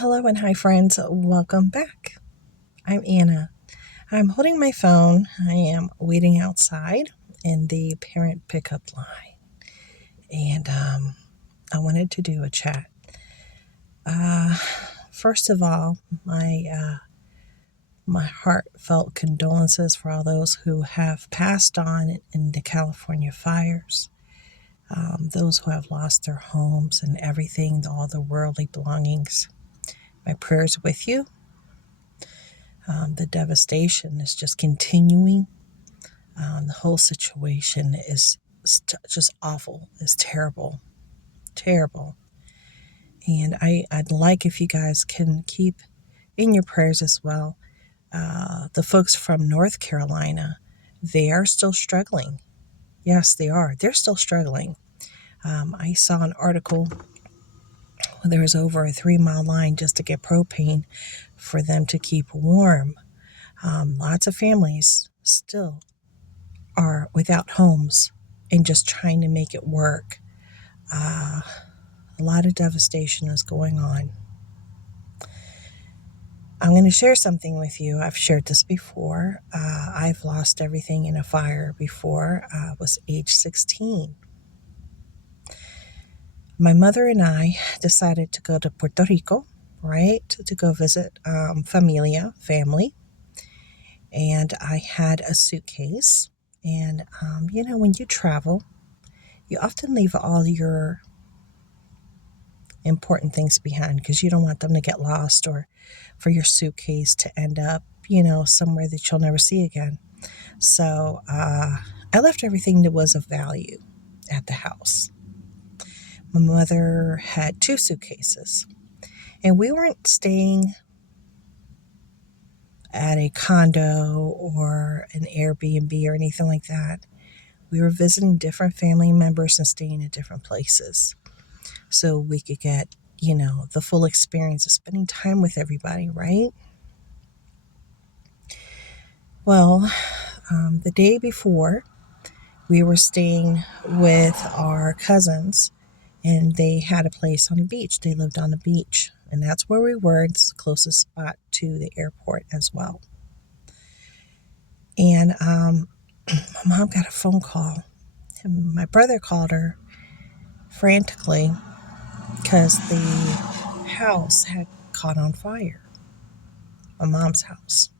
Hello and hi, friends. Welcome back. I'm Anna. I'm holding my phone. I am waiting outside in the parent pickup line, and I wanted to do a chat. First of all, my heartfelt condolences for all those who have passed on in the California fires. Those who have lost their homes and everything, all the worldly belongings. My prayers with you. The devastation is just continuing. The whole situation is just awful. It's terrible, terrible. And I'd like if you guys can keep in your prayers as well. The folks from North Carolina, they are still struggling. Yes, they are. They're still struggling. I saw an article where there was over a 3-mile line just to get propane for them to keep warm. Lots of families still are without homes and just trying to make it work. A lot of devastation is going on. I'm going to share something with you. I've shared this before. I've lost everything in a fire before. I was age 16. My mother and I decided to go to Puerto Rico, right, to go visit family. And I had a suitcase. And, when you travel, you often leave all your important things behind because you don't want them to get lost or for your suitcase to end up, somewhere that you'll never see again. So I left everything that was of value at the house. My mother had 2 suitcases, and we weren't staying at a condo or an Airbnb or anything like that. We were visiting different family members and staying at different places so we could get, the full experience of spending time with everybody, right? Well, the day before, we were staying with our cousins, and they had a place on the beach. They lived on the beach, and that's where we were. It's the closest spot to the airport as well. And my mom got a phone call, and my brother called her frantically because the house had caught on fire, my mom's house.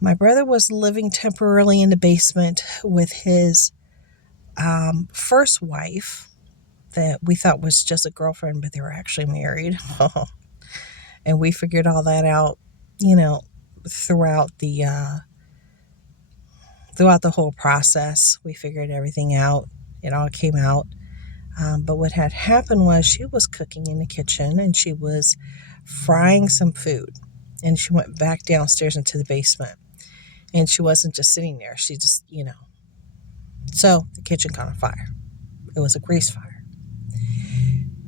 My brother was living temporarily in the basement with his first wife that we thought was just a girlfriend, but they were actually married. And we figured all that out, throughout the whole process. We figured everything out. It all came out. But what had happened was she was cooking in the kitchen and she was frying some food. And she went back downstairs into the basement. And she wasn't just sitting there. She just, So the kitchen caught on fire. It was a grease fire.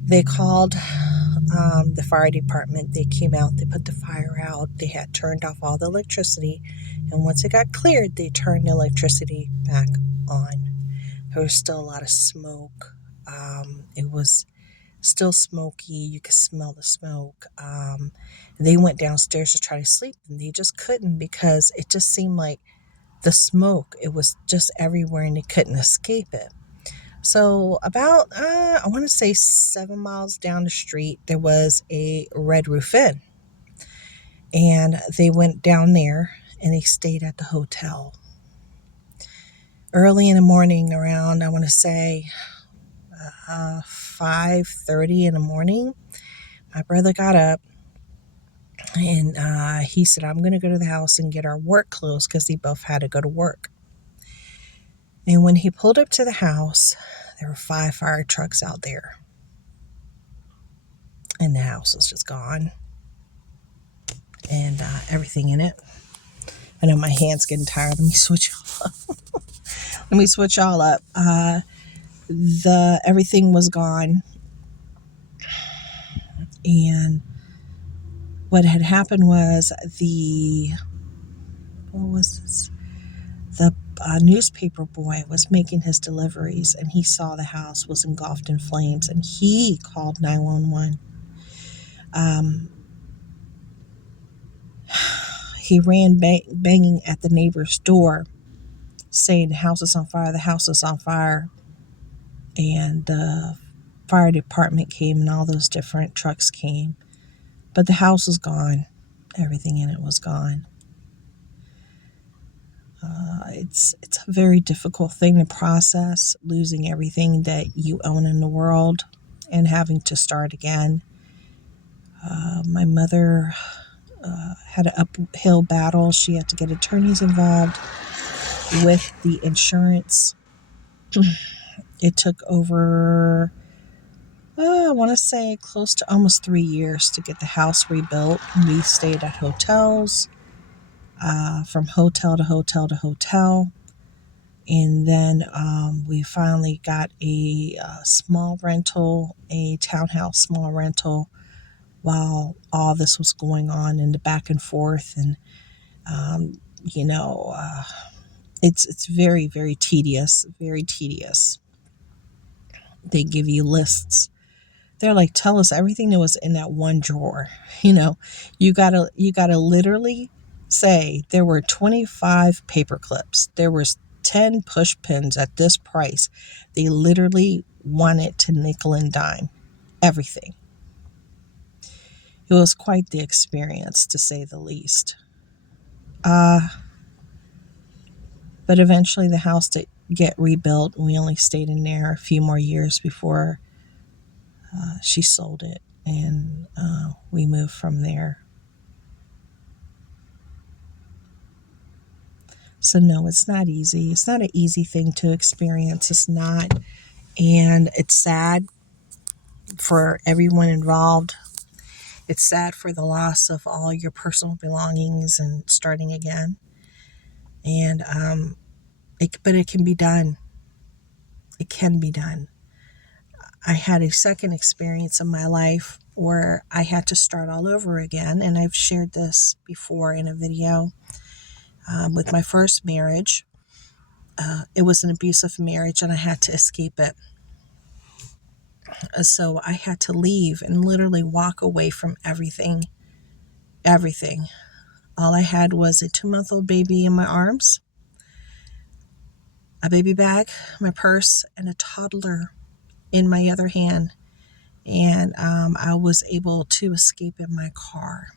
They called the fire department. They came out. They put the fire out. They had turned off all the electricity. And once it got cleared, they turned the electricity back on. There was still a lot of smoke. It was still smoky. You could smell the smoke. They went downstairs to try to sleep, and they just couldn't because it just seemed like the smoke, it was just everywhere, and they couldn't escape it. So about, I want to say 7 miles down the street, there was a Red Roof Inn. And they went down there, and they stayed at the hotel. Early in the morning, around, I want to say 5:30 in the morning, my brother got up and he said, I'm going to go to the house and get our work clothes because they both had to go to work. And when he pulled up to the house, there were 5 fire trucks out there. And the house was just gone. And everything in it. I know my hand's getting tired. Let me switch all up. Everything was gone. And what had happened was the newspaper boy was making his deliveries, and he saw the house was engulfed in flames, and he called 911. Um, he ran banging at the neighbor's door, saying the house is on fire, the house is on fire. And the fire department came and all those different trucks came. But the house was gone. Everything in it was gone. It's a very difficult thing to process, losing everything that you own in the world and having to start again. My mother had an uphill battle. She had to get attorneys involved with the insurance. It took over, I want to say, close to almost 3 years to get the house rebuilt. We stayed at hotels, from hotel to hotel to hotel. And then we finally got a small rental, a townhouse small rental, while all this was going on and the back and forth. And, you know, it's very, very tedious, very tedious. They give you lists. They're like, tell us everything that was in that one drawer. You know, you gotta literally say there were 25 paper clips. There was 10 push pins at this price. They literally wanted to nickel and dime everything. It was quite the experience, to say the least. But eventually the house did get rebuilt. We only stayed in there a few more years before she sold it, and we moved from there. So no, it's not easy. It's not an easy thing to experience. It's not. And it's sad for everyone involved. It's sad for the loss of all your personal belongings and starting again. And but it can be done. It can be done. I had a second experience in my life where I had to start all over again, and I've shared this before in a video. With my first marriage, it was an abusive marriage, and I had to escape it. So I had to leave and literally walk away from everything. Everything. All I had was a 2-month-old baby in my arms, a baby bag, my purse, and a toddler in my other hand. And I was able to escape in my car.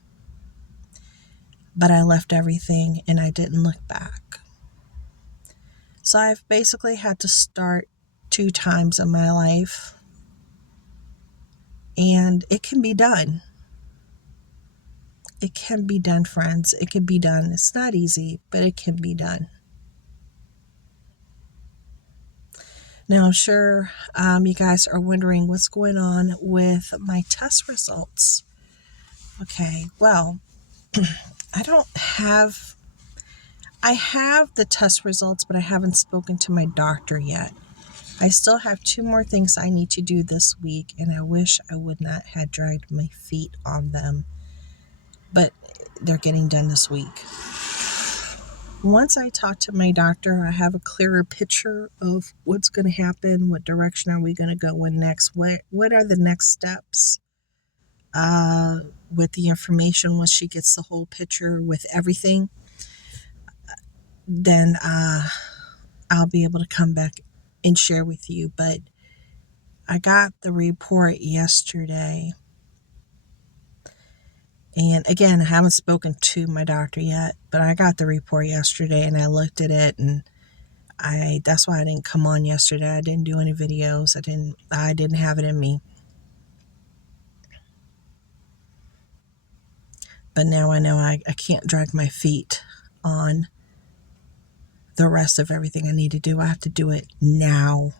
But I left everything and I didn't look back. So I've basically had to start 2 times in my life. And it can be done. It can be done, friends. It can be done. It's not easy, but it can be done. Now, I'm sure you guys are wondering what's going on with my test results. Okay, well, I have the test results, but I haven't spoken to my doctor yet. I still have 2 more things I need to do this week, and I wish I would not have dragged my feet on them. But they're getting done this week. Once I talk to my doctor, I have a clearer picture of what's going to happen, what direction are we going to go in next, what are the next steps with the information. Once she gets the whole picture with everything, then I'll be able to come back and share with you. But I got the report yesterday. And again, I haven't spoken to my doctor yet, but I got the report yesterday and I looked at it, and that's why I didn't come on yesterday. I didn't do any videos. I didn't have it in me. But now I know I can't drag my feet on the rest of everything I need to do. I have to do it now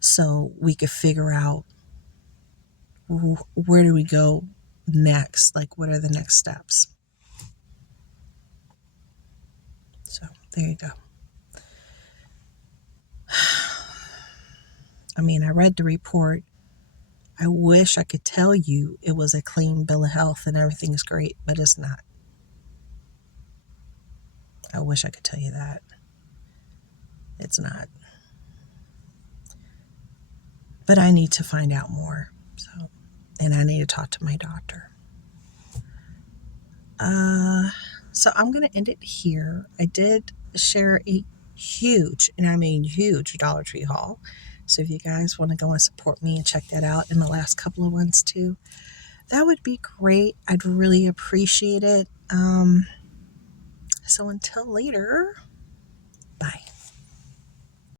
so we could figure out where do we go next? Like, what are the next steps? So there you go. I mean, I read the report. I wish I could tell you it was a clean bill of health and everything's great, but it's not. I wish I could tell you that. It's not. But I need to find out more. So and I need to talk to my doctor. So I'm going to end it here. I did share a huge, and I mean huge, Dollar Tree haul. So if you guys want to go and support me and check that out in the last couple of ones too, that would be great. I'd really appreciate it. So until later, bye.